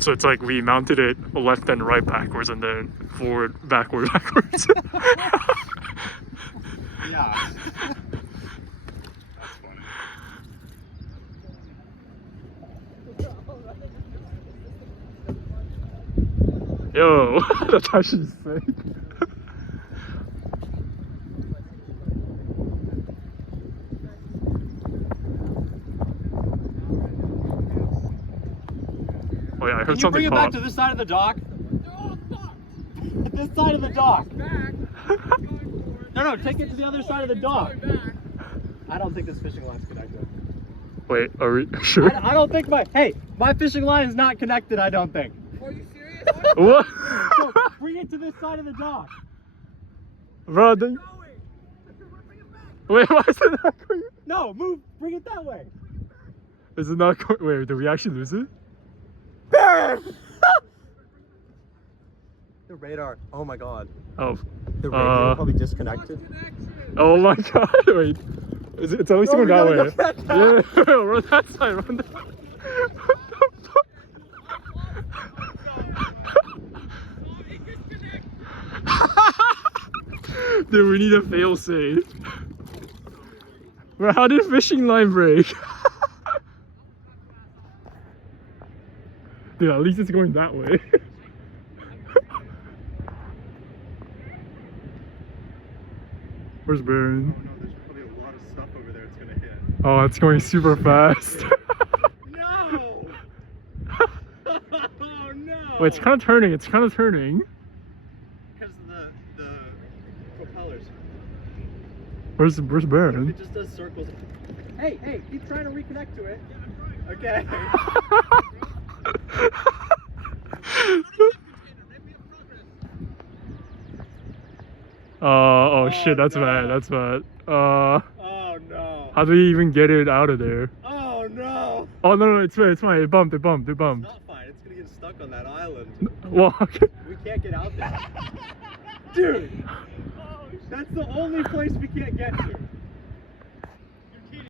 So it's like we mounted it left and right backwards and then forward, backward, backwards. Yeah. Yo, that's actually sick. Oh yeah, I heard Can you something bring it pop. back to this side of the dock? This side of the dock. No, take it to the other side of the dock. I don't think this fishing line's connected. Wait, are we sure? I don't think my fishing line is not connected, I don't think. Are you serious? What? So bring it to this side of the dock. Bro, then... Wait, why is it not going? No, move, bring it that way. Is it not going? Wait, did we actually lose it? Baron! The radar, oh my god. Oh. The radio probably disconnected. Oh my god, wait. It's at least going that way. Yeah, run that side, run that side. Dude, we need a fail safe. Bro, how did fishing line break? Dude, at least it's going that way. Where's Baron? Oh no, there's probably a lot of stuff over there it's gonna hit. Oh, it's going super fast. No! Oh no! Wait, it's kind of turning, it's kind of turning. Because of the propellers. Where's Baron? It just does circles. Hey, keep trying to reconnect to it. Okay. Oh shit, that's no. bad, that's bad. Oh no. How do we even get it out of there? Oh no. Oh no, it's fine, it bumped. It's not fine, it's gonna get stuck on that island. Well, okay. We can't get out there. Dude! That's the only place we can't get to.